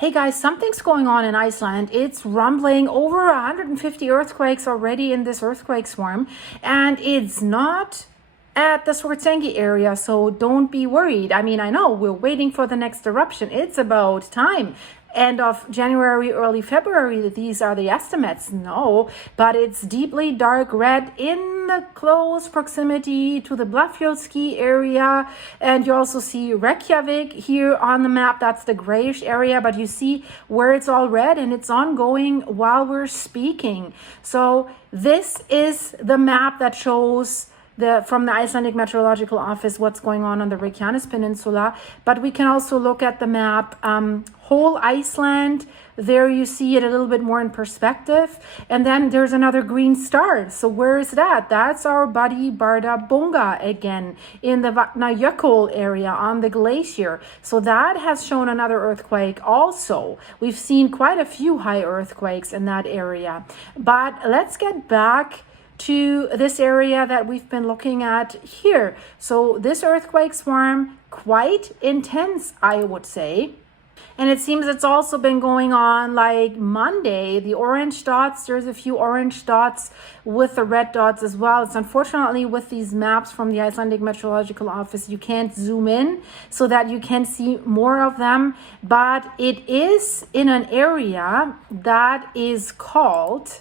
Hey guys, something's going on in Iceland. It's rumbling, over 150 earthquakes already in this earthquake swarm, and it's not at the Svartsengi area, so don't be worried. I mean, I know we're waiting for the next eruption. It's about time. End of January, early February, these are the estimates. No, but it's deeply dark red in the close proximity to the Vífilfell ski area. And you also see Reykjavik here on the map. That's the grayish area, but you see where it's all red, and it's ongoing while we're speaking. So this is the map that shows from the Icelandic Meteorological Office what's going on the Reykjanes Peninsula. But we can also look at the map, whole Iceland. There you see it a little bit more in perspective. And then there's another green star. So where is that? That's our buddy Barda Bunga again in the Vatnajökull area on the glacier. So that has shown another earthquake also. We've seen quite a few high earthquakes in that area. But let's get back to this area that we've been looking at here. So this earthquake swarm, quite intense, I would say. And it seems it's also been going on like Monday. The orange dots, there's a few orange dots with the red dots as well. It's unfortunately with these maps from the Icelandic Meteorological Office, you can't zoom in so that you can see more of them. But it is in an area that is called,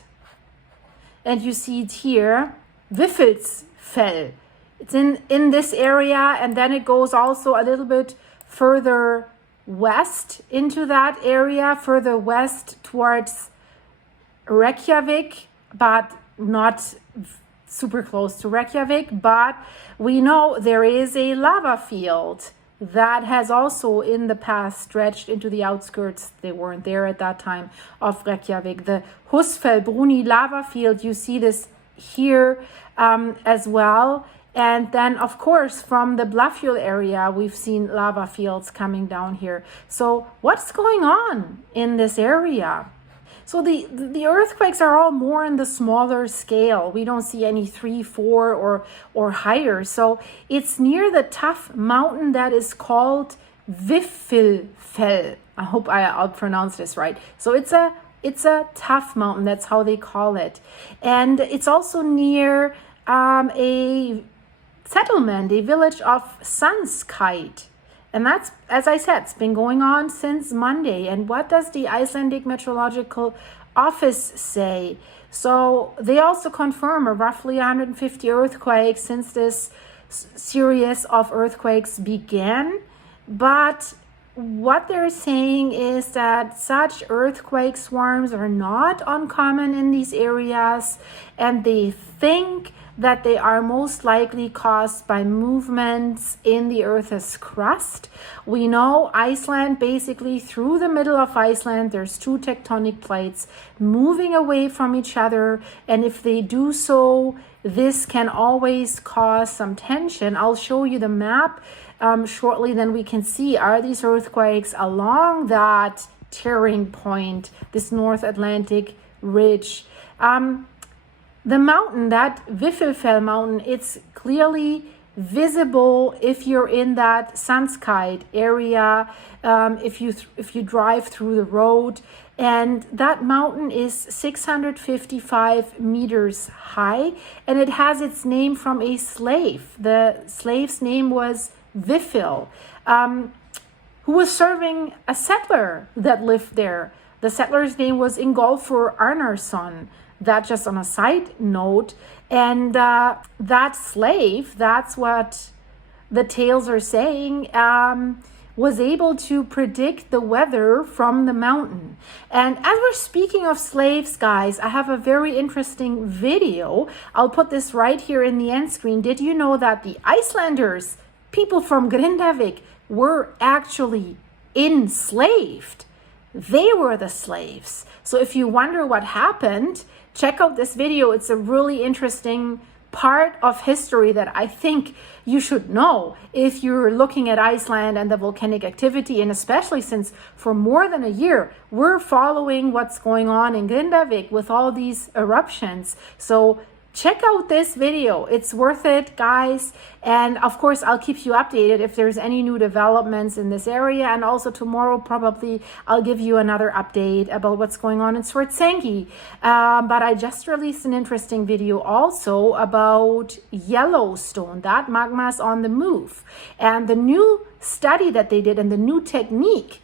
and you see it here, Vífilfell. It's in this area, and then it goes also a little bit further west into that area, further west towards Reykjavik, but not super close to Reykjavik. But we know there is a lava field that has also in the past stretched into the outskirts, they weren't there at that time, of Reykjavik. The Husfellbruni lava field, you see this here as well. And then, of course, from the Vífilfell area, we've seen lava fields coming down here. So what's going on in this area? So the earthquakes are all more in the smaller scale. We don't see any 3, 4 or higher. So it's near the tough mountain that is called Vífilfell. I hope I'll pronounce this right. So it's a tough mountain. That's how they call it. And it's also near a settlement, a village of Sunskite. And that's, as I said, it's been going on since Monday. And what does the Icelandic Meteorological Office say? So they also confirm a roughly 150 earthquakes since this series of earthquakes began. But what they're saying is that such earthquake swarms are not uncommon in these areas, and they think that they are most likely caused by movements in the Earth's crust. We know Iceland, basically through the middle of Iceland, there's 2 tectonic plates moving away from each other. And if they do so, this can always cause some tension. I'll show you the map shortly, then we can see, are these earthquakes along that tearing point, this North Atlantic ridge? The mountain, that Vífilfell mountain, it's clearly visible if you're in that Sunskite area, if you drive through the road. And that mountain is 655 meters high, and it has its name from a slave. The slave's name was Vífil, who was serving a settler that lived there. The settler's name was Ingólfur Arnarsson. That just on a side note. And that slave, that's what the tales are saying, was able to predict the weather from the mountain. And as we're speaking of slaves, guys, I have a very interesting video. I'll put this right here in the end screen. Did you know that the Icelanders, people from Grindavik, were actually enslaved? They were the slaves. So if you wonder what happened, check out this video. It's a really interesting part of history that I think you should know if you're looking at Iceland and the volcanic activity, and especially since for more than a year we're following what's going on in Grindavik with all these eruptions. So check out this video. It's worth it, guys. And of course, I'll keep you updated if there's any new developments in this area. And also tomorrow, probably, I'll give you another update about what's going on in Swartsengi. But I just released an interesting video also about Yellowstone. That magma is on the move. And the new study that they did and the new technique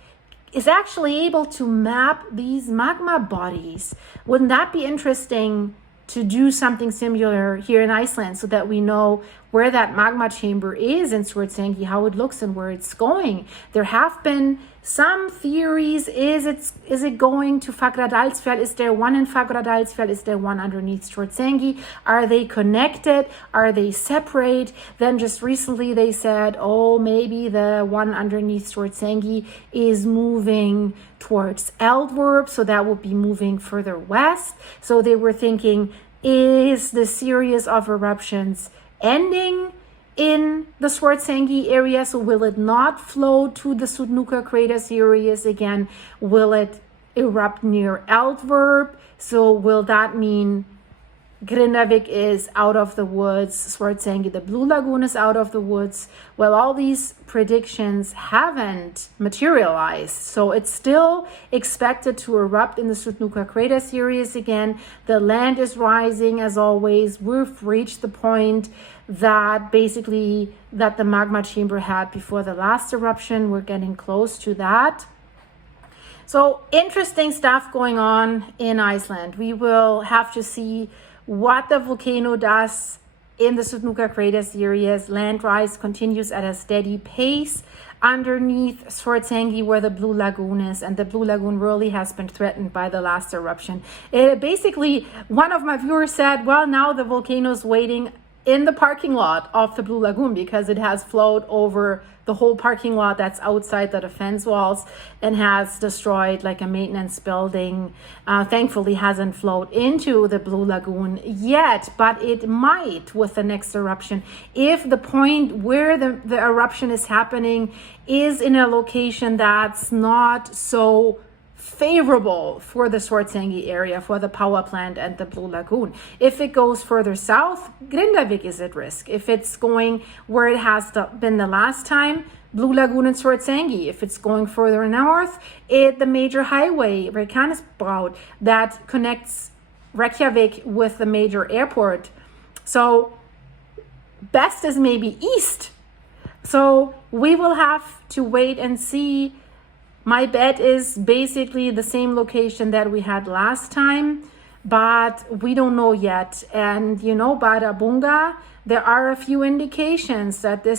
is actually able to map these magma bodies. Wouldn't that be interesting to do something similar here in Iceland so that we know where that magma chamber is in Swartsengi, how it looks and where it's going? There have been some theories. Is it going to Fagradalsfjall? Is there one in Fagradalsfjall? Is there one underneath Swartsengi? Are they connected? Are they separate? Then just recently they said, oh, maybe the one underneath Swartsengi is moving towards Eldwerp, so that will be moving further west. So they were thinking, is the series of eruptions ending in the Swartsengi area? So will it not flow to the Sudnuka crater series again? Will it erupt near Eldwerp? So will that mean Grindavik is out of the woods, Swartsengi, the Blue Lagoon, is out of the woods? Well, all these predictions haven't materialized. So it's still expected to erupt in the Sudnuka crater series again. The land is rising as always. We've reached the point that basically that the magma chamber had before the last eruption. We're getting close to that. So interesting stuff going on in Iceland. We will have to see what the volcano does in the Sudnuka crater series. Land rise continues at a steady pace underneath Swartsengi where the Blue Lagoon is, and the Blue Lagoon really has been threatened by the last eruption. Basically, one of my viewers said, well, now the volcano's waiting in the parking lot of the Blue Lagoon because it has flowed over the whole parking lot that's outside the defense walls and has destroyed like a maintenance building. Thankfully hasn't flowed into the Blue Lagoon yet, but it might with the next eruption if the point where the eruption is happening is in a location that's not so favorable for the Swartsengi area, for the power plant and the Blue Lagoon. If it goes further south, Grindavik is at risk. If it's going where it has been the last time, Blue Lagoon and Swartsengi. If it's going further north, the major highway, Reykjanesbrau, that connects Reykjavik with the major airport. So best is maybe east. So we will have to wait and see. My bet is basically the same location that we had last time, but we don't know yet. And you know, Bada Bunga, there are a few indications that that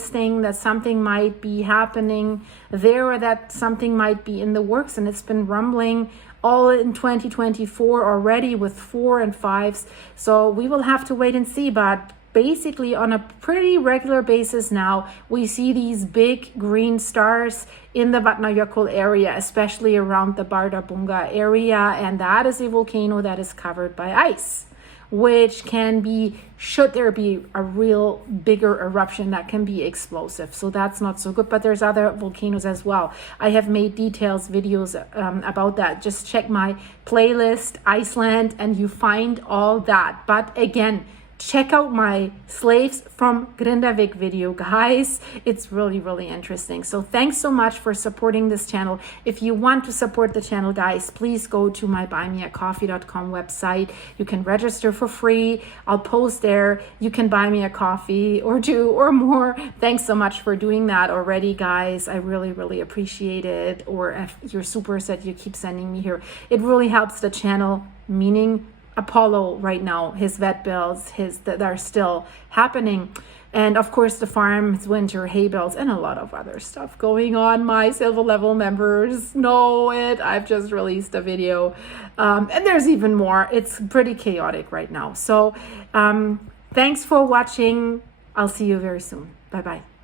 something might be happening there, or that something might be in the works. And it's been rumbling all in 2024 already with 4 and 5s. So we will have to wait and see. But basically on a pretty regular basis now, we see these big green stars in the Vatnajökull area, especially around the Bardarbunga area. And that is a volcano that is covered by ice, which can be, should there be a real bigger eruption, that can be explosive. So that's not so good, but there's other volcanoes as well. I have made details videos about that. Just check my playlist, Iceland, and you find all that. But again, check out my Slaves from Grindavik video, guys. It's really, really interesting. So thanks so much for supporting this channel. If you want to support the channel, guys, please go to my buymeacoffee.com website. You can register for free. I'll post there. You can buy me a coffee or 2 or more. Thanks so much for doing that already, guys. I really, really appreciate it. Or if your supers that you keep sending me here, it really helps the channel, meaning Apollo right now, his vet bills, that are still happening. And of course the farm, his winter hay bills, and a lot of other stuff going on. My silver level members know it. I've just released a video. And there's even more. It's pretty chaotic right now. So thanks for watching. I'll see you very soon. Bye-bye.